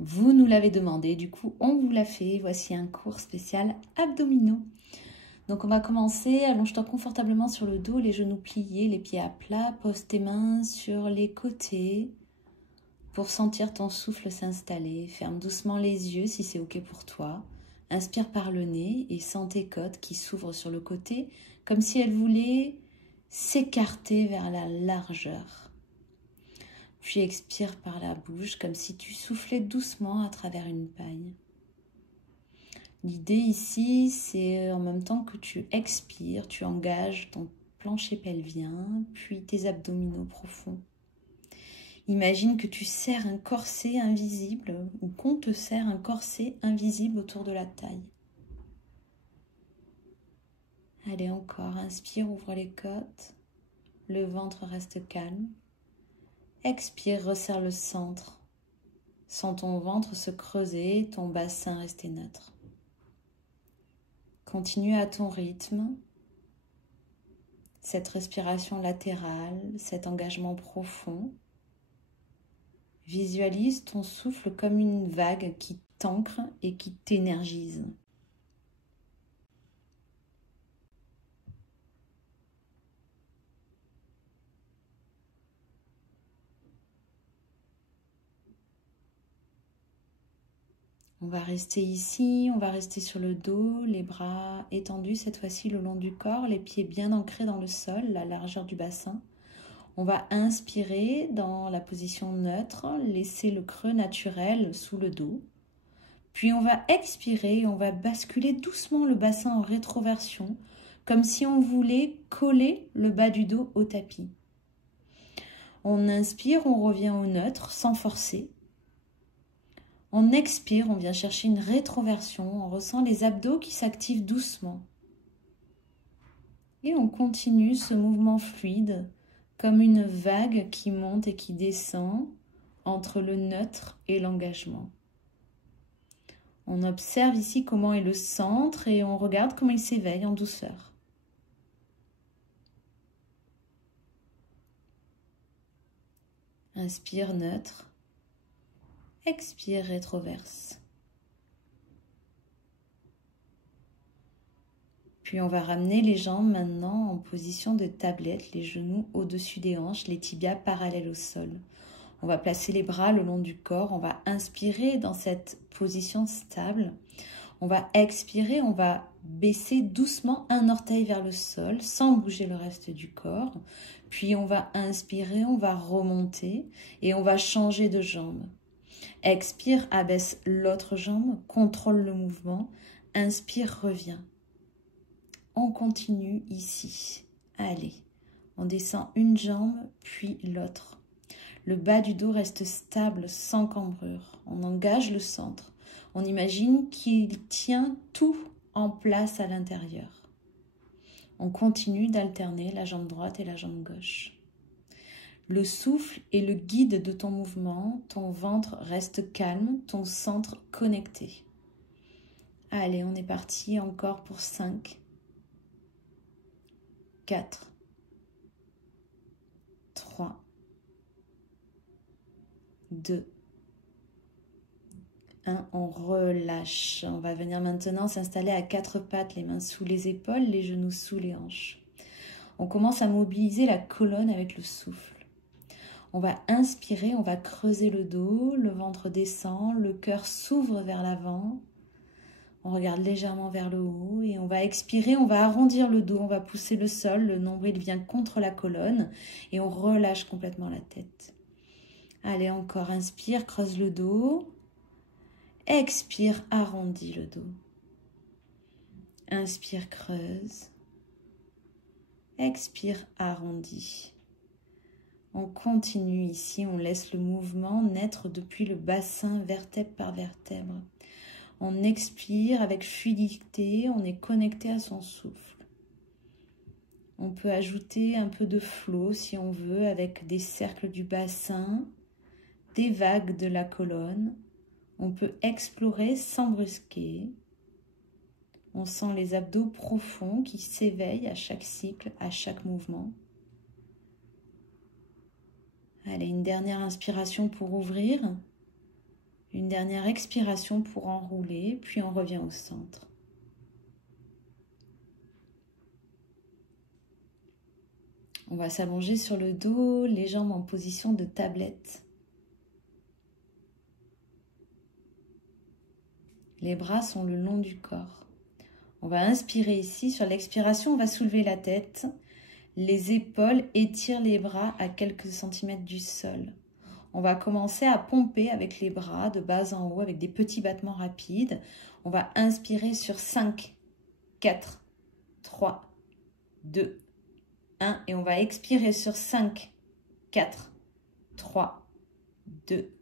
Vous nous l'avez demandé, du coup on vous l'a fait. Voici un cours spécial abdominaux. Donc on va commencer, allonge-toi confortablement sur le dos, les genoux pliés, les pieds à plat, pose tes mains sur les côtés pour sentir ton souffle s'installer. Ferme doucement les yeux si c'est ok pour toi. Inspire par le nez et sens tes côtes qui s'ouvrent sur le côté comme si elles voulaient s'écarter vers la largeur. Puis expire par la bouche comme si tu soufflais doucement à travers une paille. L'idée ici, c'est en même temps que tu expires, tu engages ton plancher pelvien, puis tes abdominaux profonds. Imagine que tu serres un corset invisible ou qu'on te serre un corset invisible autour de la taille. Allez, encore, inspire, ouvre les côtes, le ventre reste calme. Expire, resserre le centre. Sens ton ventre se creuser, ton bassin rester neutre. Continue à ton rythme. Cette respiration latérale, cet engagement profond. Visualise ton souffle comme une vague qui t'ancre et qui t'énergise. On va rester ici, on va rester sur le dos, les bras étendus cette fois-ci le long du corps, les pieds bien ancrés dans le sol, la largeur du bassin. On va inspirer dans la position neutre, laisser le creux naturel sous le dos. Puis on va expirer et on va basculer doucement le bassin en rétroversion, comme si on voulait coller le bas du dos au tapis. On inspire, on revient au neutre sans forcer. On expire, on vient chercher une rétroversion, on ressent les abdos qui s'activent doucement. Et on continue ce mouvement fluide comme une vague qui monte et qui descend entre le neutre et l'engagement. On observe ici comment est le centre et on regarde comment il s'éveille en douceur. Inspire neutre. Expire rétroverse. Puis on va ramener les jambes maintenant en position de tablette, les genoux au-dessus des hanches, les tibias parallèles au sol. On va placer les bras le long du corps, on va inspirer dans cette position stable. On va expirer, on va baisser doucement un orteil vers le sol sans bouger le reste du corps. Puis on va inspirer, on va remonter et on va changer de jambe. Expire, abaisse l'autre jambe, contrôle le mouvement. Inspire, reviens. On continue ici. Allez, on descend une jambe, puis l'autre. Le bas du dos reste stable, sans cambrure. On engage le centre. On imagine qu'il tient tout en place à l'intérieur. On continue d'alterner la jambe droite et la jambe gauche. Le souffle est le guide de ton mouvement. Ton ventre reste calme, ton centre connecté. Allez, on est parti encore pour 5, 4, 3, 2, 1. On relâche. On va venir maintenant s'installer à 4 pattes, les mains sous les épaules, les genoux sous les hanches. On commence à mobiliser la colonne avec le souffle. On va inspirer, on va creuser le dos, le ventre descend, le cœur s'ouvre vers l'avant. On regarde légèrement vers le haut et on va expirer, on va arrondir le dos, on va pousser le sol, le nombril vient contre la colonne et on relâche complètement la tête. Allez, encore, inspire, creuse le dos. Expire, arrondis le dos. Inspire, creuse. Expire, arrondis. On continue ici, on laisse le mouvement naître depuis le bassin vertèbre par vertèbre. On expire avec fluidité, on est connecté à son souffle. On peut ajouter un peu de flow si on veut avec des cercles du bassin, des vagues de la colonne. On peut explorer sans brusquer. On sent les abdos profonds qui s'éveillent à chaque cycle, à chaque mouvement. Allez, une dernière inspiration pour ouvrir. Une dernière expiration pour enrouler, puis on revient au centre. On va s'allonger sur le dos, les jambes en position de tablette. Les bras sont le long du corps. On va inspirer ici. Sur l'expiration, on va soulever la tête. Les épaules étirent les bras à quelques centimètres du sol. On va commencer à pomper avec les bras de bas en haut avec des petits battements rapides. On va inspirer sur 5, 4, 3, 2, 1. Et on va expirer sur 5, 4, 3, 2,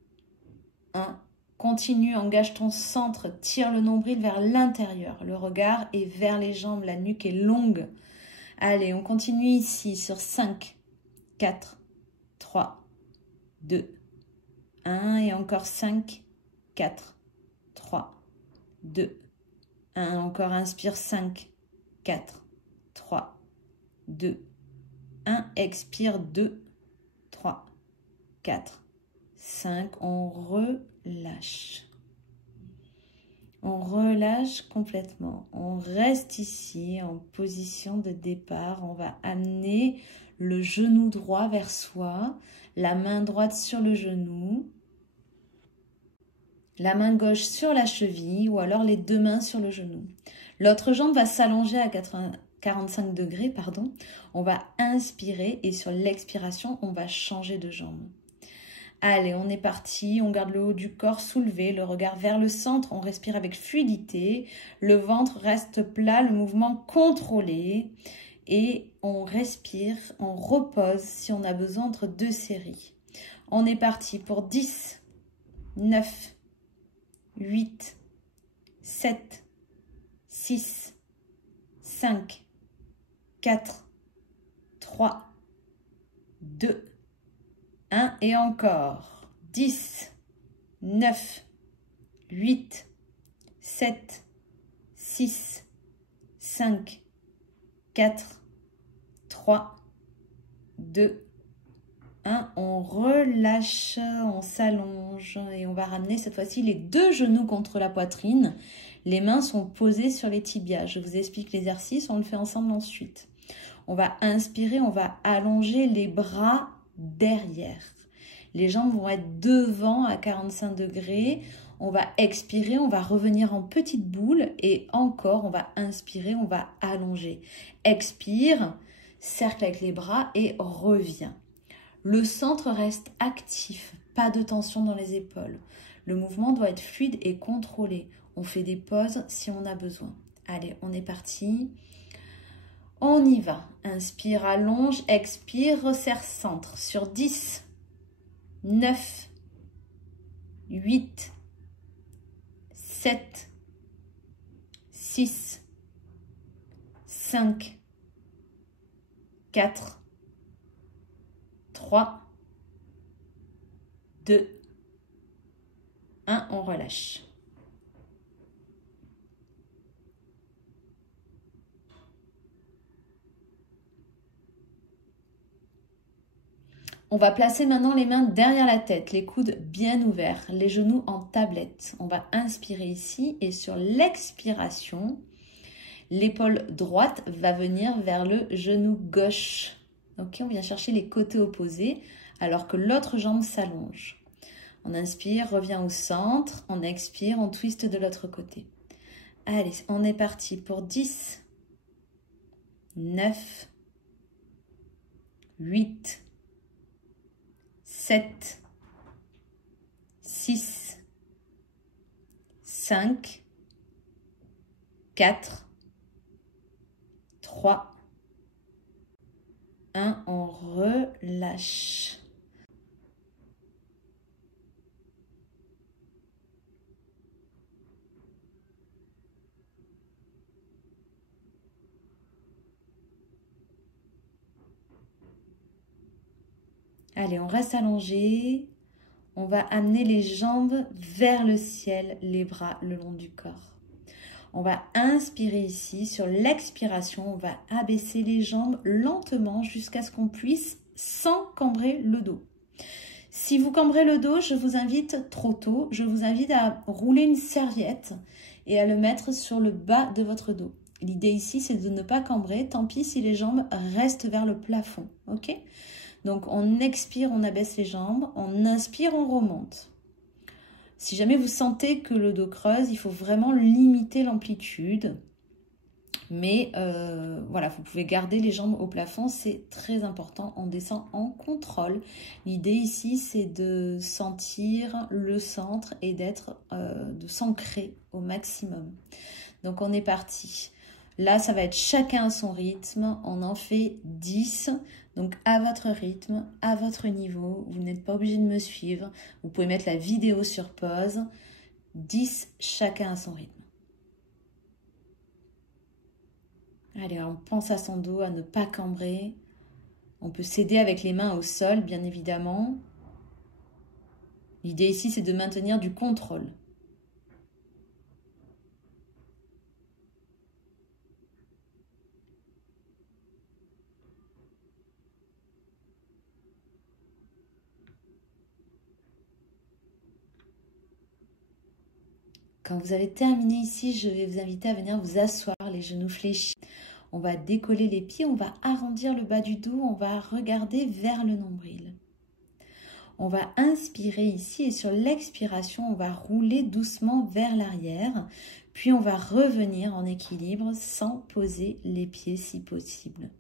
1. Continue, engage ton centre, tire le nombril vers l'intérieur. Le regard est vers les jambes, la nuque est longue. Allez, on continue ici sur 5, 4, 3, 2, 1. Et encore 5, 4, 3, 2, 1. Encore inspire 5, 4, 3, 2, 1. Expire 2, 3, 4, 5. On relâche. On relâche complètement. On reste ici en position de départ. On va amener le genou droit vers soi, la main droite sur le genou, la main gauche sur la cheville ou alors les deux mains sur le genou. L'autre jambe va s'allonger à 45 degrés. On va inspirer et sur l'expiration, on va changer de jambe. Allez, on est parti, on garde le haut du corps soulevé, le regard vers le centre, on respire avec fluidité, le ventre reste plat, le mouvement contrôlé et on respire, on repose si on a besoin entre deux séries. On est parti pour 10, 9, 8, 7, 6, 5, 4, 3, 2, 1 et encore 10, 9, 8, 7, 6, 5, 4, 3, 2, 1. On relâche, on s'allonge et on va ramener cette fois-ci les deux genoux contre la poitrine. Les mains sont posées sur les tibias. Je vous explique l'exercice, on le fait ensemble ensuite. On va inspirer, on va allonger les bras derrière. Les jambes vont être devant à 45 degrés. On va expirer, on va revenir en petite boule et encore, on va inspirer, on va allonger. Expire, cercle avec les bras et reviens. Le centre reste actif, pas de tension dans les épaules. Le mouvement doit être fluide et contrôlé. On fait des pauses si on a besoin. Allez, on est parti. On y va. Inspire, allonge, expire, resserre centre. Sur 10, 9, 8, 7, 6, 5, 4, 3, 2, 1. On relâche. On va placer maintenant les mains derrière la tête, les coudes bien ouverts, les genoux en tablette. On va inspirer ici et sur l'expiration, l'épaule droite va venir vers le genou gauche. Ok, on vient chercher les côtés opposés alors que l'autre jambe s'allonge. On inspire, revient au centre, on expire, on twiste de l'autre côté. Allez, on est parti pour 10, 9, 8, 7, 6, 5, 4, 3, 1. On relâche. Allez, on reste allongé. On va amener les jambes vers le ciel, les bras le long du corps. On va inspirer ici. Sur l'expiration, on va abaisser les jambes lentement jusqu'à ce qu'on puisse sans cambrer le dos. Si vous cambrez le dos, je vous invite trop tôt, je vous invite à rouler une serviette et à le mettre sur le bas de votre dos. L'idée ici, c'est de ne pas cambrer, tant pis si les jambes restent vers le plafond, ok? Donc on expire, on abaisse les jambes, on inspire, on remonte. Si jamais vous sentez que le dos creuse, il faut vraiment limiter l'amplitude. Mais voilà, vous pouvez garder les jambes au plafond, c'est très important. On descend en contrôle. L'idée ici, c'est de sentir le centre et de s'ancrer au maximum. Donc on est parti. Là, ça va être chacun à son rythme. On en fait 10. Donc à votre rythme, à votre niveau. Vous n'êtes pas obligé de me suivre. Vous pouvez mettre la vidéo sur pause. 10, chacun à son rythme. Allez, on pense à son dos, à ne pas cambrer. On peut s'aider avec les mains au sol, bien évidemment. L'idée ici, c'est de maintenir du contrôle. Quand vous avez terminé ici, je vais vous inviter à venir vous asseoir, les genoux fléchis. On va décoller les pieds, on va arrondir le bas du dos, on va regarder vers le nombril. On va inspirer ici et sur l'expiration, on va rouler doucement vers l'arrière. Puis on va revenir en équilibre sans poser les pieds si possible.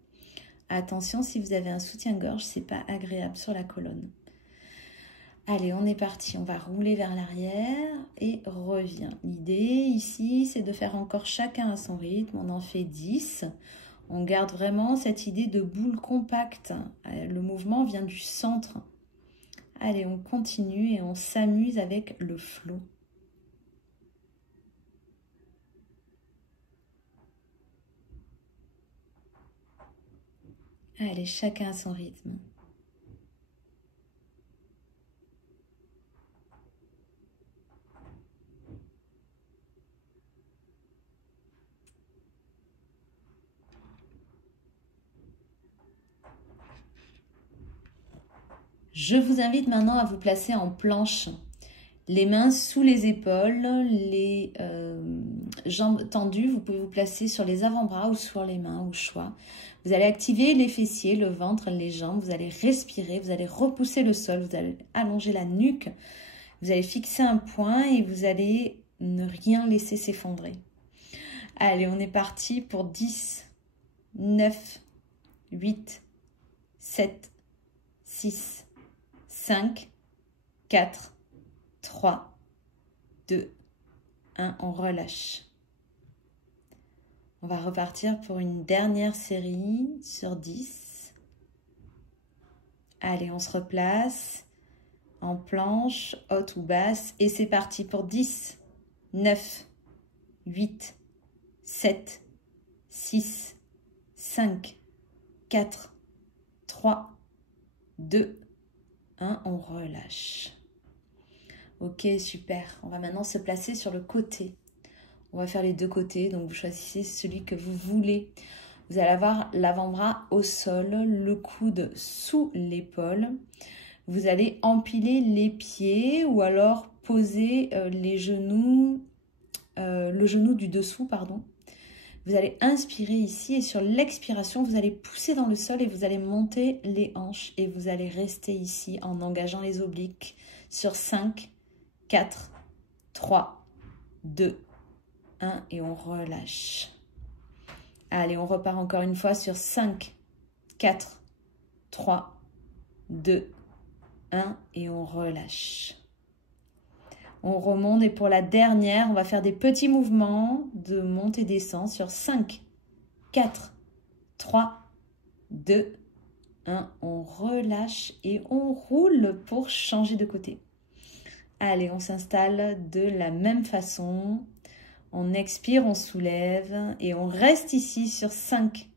Attention, si vous avez un soutien-gorge, ce n'est pas agréable sur la colonne. Allez, on est parti, on va rouler vers l'arrière et revient. L'idée ici, c'est de faire encore chacun à son rythme. On en fait 10. On garde vraiment cette idée de boule compacte. Le mouvement vient du centre. Allez, on continue et on s'amuse avec le flow. Allez, chacun à son rythme. Je vous invite maintenant à vous placer en planche. Les mains sous les épaules, les jambes tendues. Vous pouvez vous placer sur les avant-bras ou sur les mains, au choix. Vous allez activer les fessiers, le ventre, les jambes. Vous allez respirer, vous allez repousser le sol, vous allez allonger la nuque. Vous allez fixer un point et vous allez ne rien laisser s'effondrer. Allez, on est parti pour 10, 9, 8, 7, 6, 5, 4, 3, 2, 1, on relâche. On va repartir pour une dernière série sur 10. Allez, on se replace en planche, haute ou basse. Et c'est parti pour 10, 9, 8, 7, 6, 5, 4, 3, 2, 1, on relâche. Ok, super. On va maintenant se placer sur le côté. On va faire les deux côtés, donc vous choisissez celui que vous voulez. Vous allez avoir l'avant-bras au sol, le coude sous l'épaule. Vous allez empiler les pieds ou alors poser les genoux, le genou du dessous, pardon. Vous allez inspirer ici et sur l'expiration, vous allez pousser dans le sol et vous allez monter les hanches. Et vous allez rester ici en engageant les obliques sur 5, 4, 3, 2, 1 et on relâche. Allez, on repart encore une fois sur 5, 4, 3, 2, 1 et on relâche. On remonte et pour la dernière, on va faire des petits mouvements de montée et descente sur 5, 4, 3, 2, 1. On relâche et on roule pour changer de côté. Allez, on s'installe de la même façon. On expire, on soulève et on reste ici sur 5,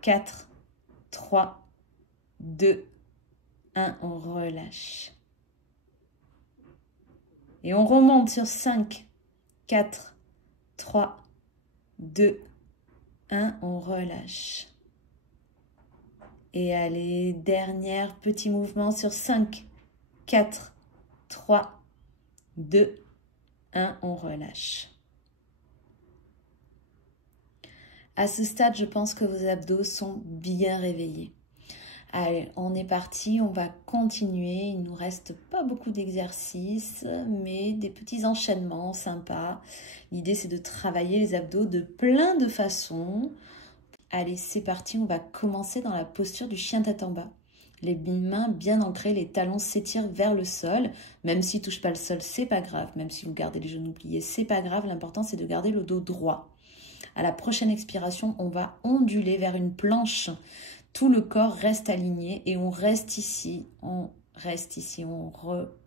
4, 3, 2, 1. On relâche. Et on remonte sur 5, 4, 3, 2, 1. On relâche. Et allez, dernier petit mouvement sur 5, 4, 3, 2, 1, on relâche. À ce stade, je pense que vos abdos sont bien réveillés. Allez, on est parti, on va continuer. Il ne nous reste pas beaucoup d'exercices, mais des petits enchaînements sympas. L'idée, c'est de travailler les abdos de plein de façons. Allez, c'est parti, on va commencer dans la posture du chien tête en bas. Les mains bien ancrées, les talons s'étirent vers le sol. Même s'ils ne touchent pas le sol, c'est pas grave. Même si vous gardez les genoux pliés, c'est pas grave. L'important, c'est de garder le dos droit. À la prochaine expiration, on va onduler vers une planche. Tout le corps reste aligné et on reste ici, on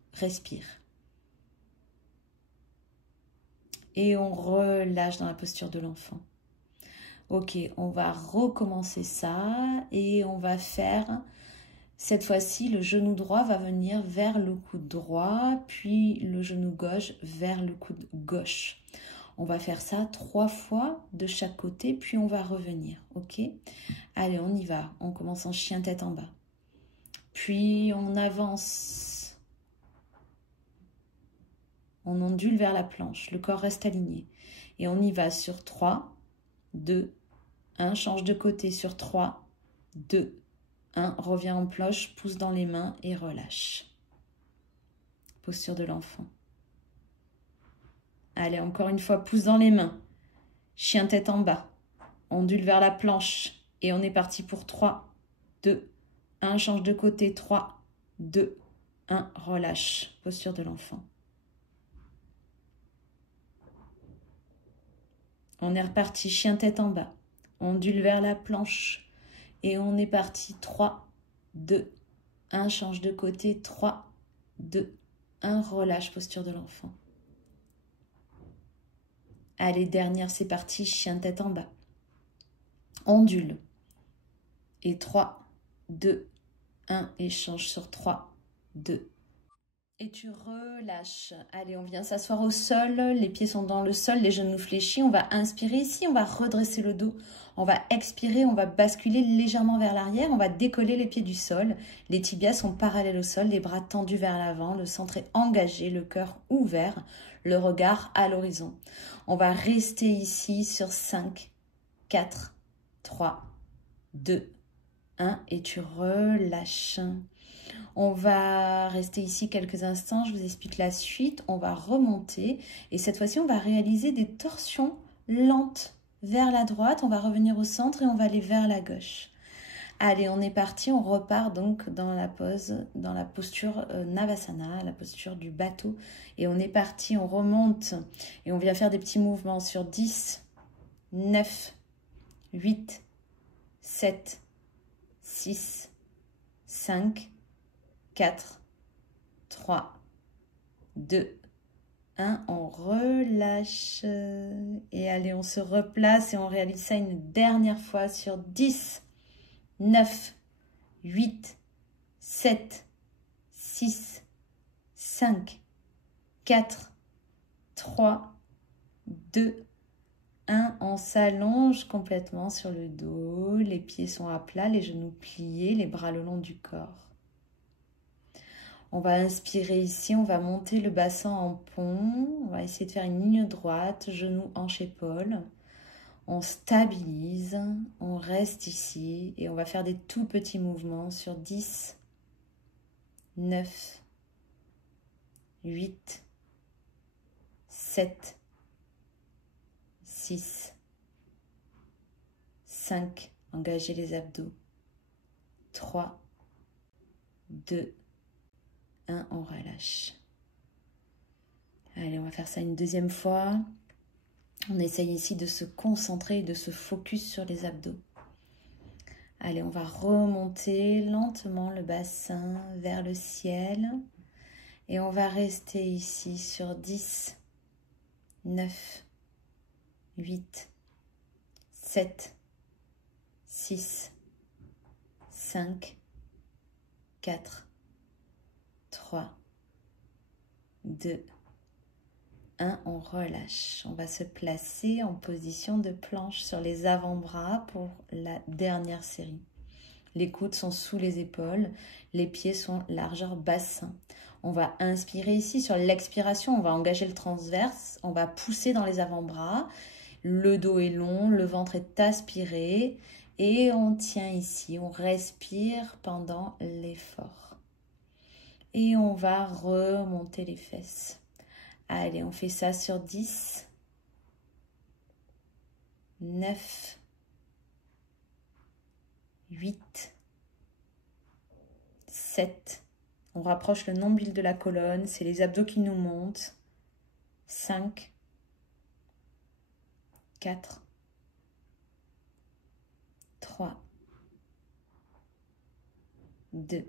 respire. Et on relâche dans la posture de l'enfant. Ok, on va recommencer ça et on va faire, cette fois-ci, le genou droit va venir vers le coude droit, puis le genou gauche vers le coude gauche. On va faire ça 3 fois de chaque côté, puis on va revenir, ok? Allez, on y va. On commence en chien tête en bas. Puis on avance. On ondule vers la planche. Le corps reste aligné. Et on y va sur 3, 2, 1. Change de côté sur 3, 2, 1. Reviens en cloche, pousse dans les mains et relâche. Posture de l'enfant. Allez, encore une fois, pousse dans les mains. Chien tête en bas. Ondule vers la planche. Et on est parti pour 3, 2, 1. Change de côté. 3, 2, 1. Relâche. Posture de l'enfant. On est reparti. Chien tête en bas. Ondule vers la planche. Et on est parti. 3, 2, 1. Change de côté. 3, 2, 1. Relâche. Posture de l'enfant. Allez, dernière, c'est parti, chien tête en bas. Ondule. Et 3, 2, 1. Échange sur 3, 2. Et tu relâches. Allez, on vient s'asseoir au sol. Les pieds sont dans le sol, les genoux fléchis. On va inspirer ici, on va redresser le dos. On va expirer, on va basculer légèrement vers l'arrière. On va décoller les pieds du sol. Les tibias sont parallèles au sol, les bras tendus vers l'avant. Le centre est engagé, le cœur ouvert, le regard à l'horizon. On va rester ici sur 5, 4, 3, 2, 1. Et tu relâches. On va rester ici quelques instants, je vous explique la suite. On va remonter et cette fois-ci, on va réaliser des torsions lentes vers la droite. On va revenir au centre et on va aller vers la gauche. Allez, on est parti, on repart donc dans la pose, dans la posture Navasana, la posture du bateau. Et on est parti, on remonte et on vient faire des petits mouvements sur 10, 9, 8, 7, 6, 5, 4, 3, 2, 1. On relâche. Et allez, on se replace et on réalise ça une dernière fois sur 10, 9, 8, 7, 6, 5, 4, 3, 2, 1. On s'allonge complètement sur le dos. Les pieds sont à plat, les genoux pliés, les bras le long du corps. On va inspirer ici, on va monter le bassin en pont. On va essayer de faire une ligne droite, genoux, hanches, épaules. On stabilise, on reste ici et on va faire des tout petits mouvements sur 10, 9, 8, 7, 6, 5. Engagez les abdos. 3, 2, 1, on relâche. Allez, on va faire ça une deuxième fois. On essaye ici de se concentrer et de se focus sur les abdos. Allez, on va remonter lentement le bassin vers le ciel. Et on va rester ici sur 10, 9, 8, 7, 6, 5, 4, 3, 2, 1. On relâche. On va se placer en position de planche sur les avant-bras pour la dernière série. Les coudes sont sous les épaules, les pieds sont largeur bassin. On va inspirer ici. Sur l'expiration, on va engager le transverse. On va pousser dans les avant-bras. Le dos est long, le ventre est aspiré. Et on tient ici. On respire pendant l'effort. Et on va remonter les fesses. Allez, on fait ça sur 10. 9. 8. 7. On rapproche le nombril de la colonne, c'est les abdos qui nous montent. 5, 4, 3, 2,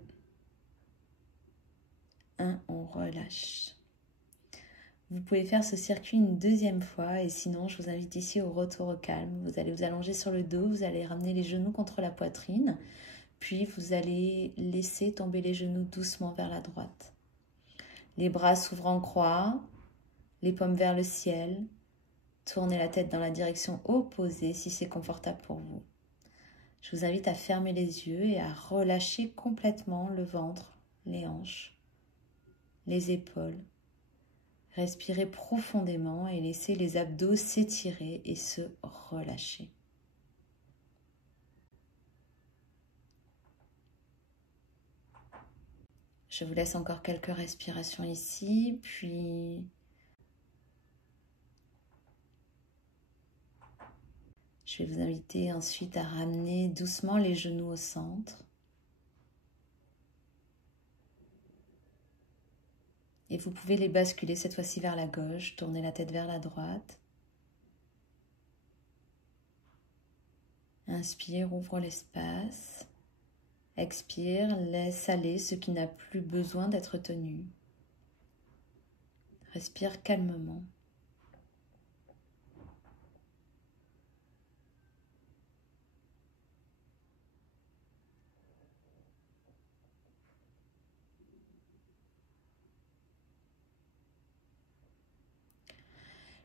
1, on relâche. Vous pouvez faire ce circuit une deuxième fois et sinon je vous invite ici au retour au calme. Vous allez vous allonger sur le dos, vous allez ramener les genoux contre la poitrine, puis vous allez laisser tomber les genoux doucement vers la droite. Les bras s'ouvrent en croix, les paumes vers le ciel. Tournez la tête dans la direction opposée si c'est confortable pour vous. Je vous invite à fermer les yeux et à relâcher complètement le ventre, les hanches, les épaules. Respirez profondément et laissez les abdos s'étirer et se relâcher. Je vous laisse encore quelques respirations ici, puis je vais vous inviter ensuite à ramener doucement les genoux au centre. Et vous pouvez les basculer cette fois-ci vers la gauche, tourner la tête vers la droite. Inspire, ouvre l'espace. Expire, laisse aller ce qui n'a plus besoin d'être tenu. Respire calmement.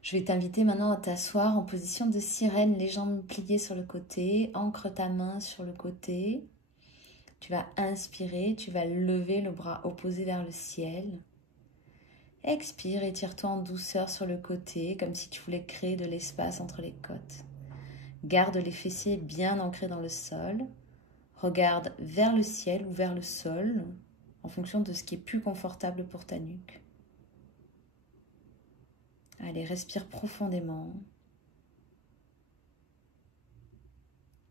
Je vais t'inviter maintenant à t'asseoir en position de sirène, les jambes pliées sur le côté, ancre ta main sur le côté. Tu vas inspirer, tu vas lever le bras opposé vers le ciel. Expire, étire-toi en douceur sur le côté, comme si tu voulais créer de l'espace entre les côtes. Garde les fessiers bien ancrés dans le sol. Regarde vers le ciel ou vers le sol, en fonction de ce qui est plus confortable pour ta nuque. Allez, respire profondément.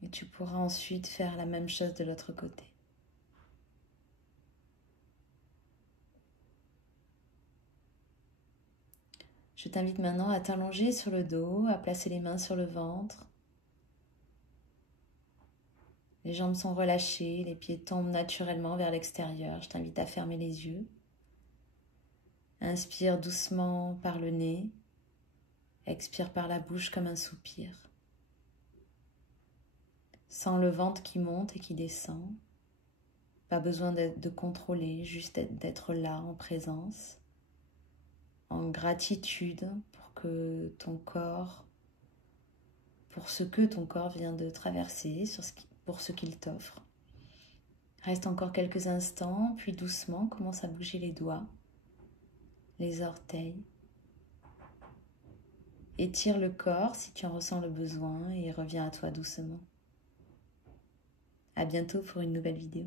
Et tu pourras ensuite faire la même chose de l'autre côté. Je t'invite maintenant à t'allonger sur le dos, à placer les mains sur le ventre. Les jambes sont relâchées, les pieds tombent naturellement vers l'extérieur. Je t'invite à fermer les yeux. Inspire doucement par le nez. Expire par la bouche comme un soupir. Sens le ventre qui monte et qui descend. Pas besoin de contrôler, juste d'être là en présence, en gratitude pour ce que ton corps vient de traverser, pour ce qu'il t'offre. Reste encore quelques instants, puis doucement commence à bouger les doigts, les orteils. Étire le corps si tu en ressens le besoin et reviens à toi doucement. À bientôt pour une nouvelle vidéo.